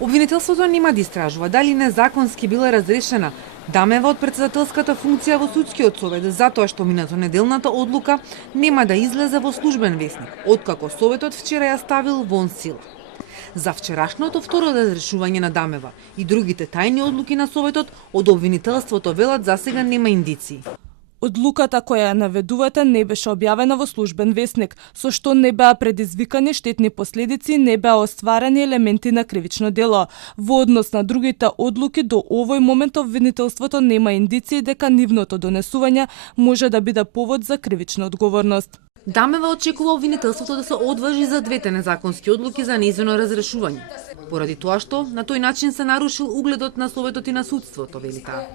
Обвинителството нема да истражува дали незаконски била разрешена Дамева од претседателската функција во судскиот совет затоа што минато неделната одлука нема да излезе во службен весник, откако советот вчера ја ставил вон сила. За вчерашното второ разрешување на Дамева и другите тајни одлуки на советот од обвинителството велат засега нема индиции. Одлуката која ја наведувате не беше објавена во службен весник, со што не беа предизвикани штетни последици и не беа остварени елементи на кривично дело. Во однос на другите одлуки до овој момент обвинителството нема индиции дека нивното донесување може да биде повод за кривична одговорност. Дамева очекува обвинителството да се одважи за двете незаконски одлуки за нејзино разрешување, поради тоа што на тој начин се нарушил угледот на советот и на судството, вели таа.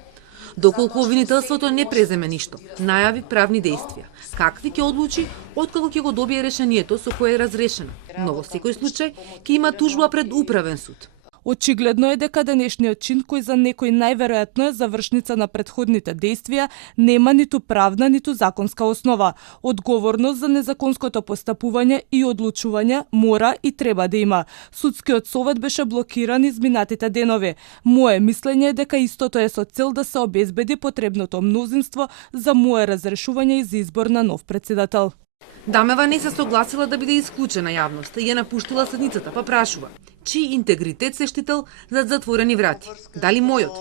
Доколку обвинителството не преземе ништо, најави правни действија. Какви ќе одлучи, откако ќе го добие решението со кое е разрешено. Но во секој случај ќе има тужба пред управен суд. Очигледно е дека денешниот чин, кој за некој најверојатно е завршница на претходните действија, нема ниту правна, ниту законска основа. Одговорност за незаконското постапување и одлучување мора и треба да има. Судскиот совет беше блокиран изминатите денови. Мое мислење е дека истото е со цел да се обезбеди потребното мнозинство за мое разрешување и за избор на нов претседател. Дамева не се согласила да биде исклучена јавноста и ја напуштила седницата, па прашува: чиј интегритет се штител зад затворени врати? Дали мојот?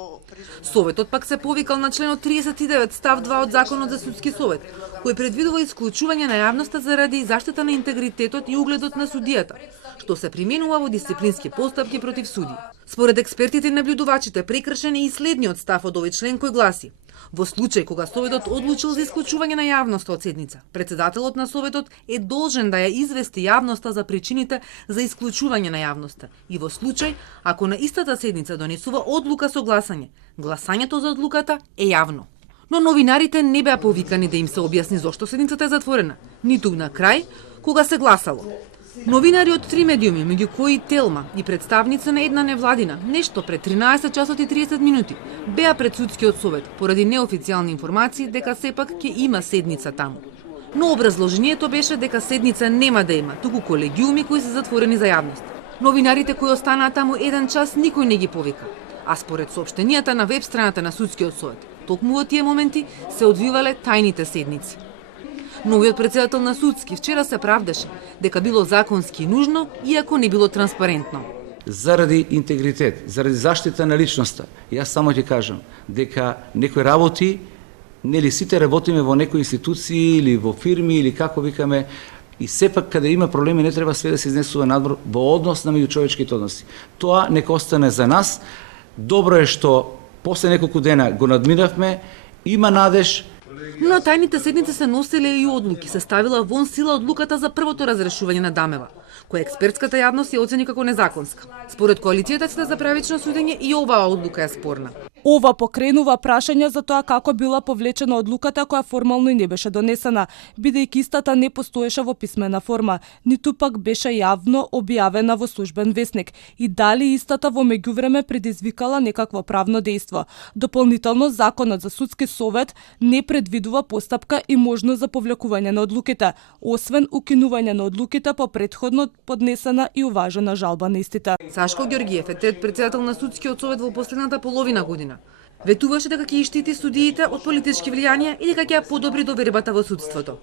Советот пак се повикал на членот 39 став 2 од Законот за судски совет, кој предвидува исклучување на јавноста заради заштита на интегритетот и угледот на судијата, што се применува во дисциплински постапки против судии. Според експертите и наблюдувачите, прекршен е и следниот став од овој член кој гласи: во случај кога советот одлучил за исклучување на јавноста од седница, претседателот на советот е должен да ја извести јавноста за причините за исклучување на јавноста и во случај ако на истата седница донесува одлука со гласање, гласањето за одлуката е јавно. Но новинарите не беа повикани да им се објасни зошто седницата е затворена, ниту на крај кога се гласало. Новинари од 3 медиуми, меѓу кои Телма и представница на една невладина, нешто пред 13 часот и 30 минути, беа пред судскиот совет поради неофицијални информации дека сепак ќе има седница таму. Но образложението беше дека седница нема да има, туку колегиуми кои се затворени за јавност. Новинарите кои останаа таму еден час никој не ги повика, а според соопштенијата на веб страната на судскиот совет, токму во тие моменти се одвивале тајните седници. Новиот претседател на судски вчера се правдеше дека било законски нужно, иако не било транспарентно. Заради интегритет, заради заштита на личноста, јас само ќе кажам дека некои работи, нели сите работиме во некои институции или во фирми или како викаме, и сепак каде има проблеми не треба све да се изнесува надвор во однос на меѓучовечките односи. Тоа нека остане за нас. Добро е што после неколку дена го надминавме, има надеж. Но на тајните седници се носеле и одлуки, се ставила вон сила одлуката за првото разрешување на Дамева, која експертската јавност ја оцени како незаконска. Според коалицијата за правично судење и оваа одлука е спорна. Ова покренува прашање за тоа како била повлечена одлуката која формално и не беше донесена, бидејќи истата не постоеше во писмена форма, ниту пак беше јавно објавена во службен весник и дали истата во меѓувреме предизвикала некакво правно дејство. Дополнително, Законот за судски совет не предвидува постапка и можност за повлекување на одлуките, освен укинување на одлуките по претходно поднесена и уважена жалба на истите. Сашко Ѓоргиев е трет претседател на судскиот совет во последната половина година. Ветуваше дека ќе штити судиите од политички влијанија и дека ќе ја подобри довербата во судството.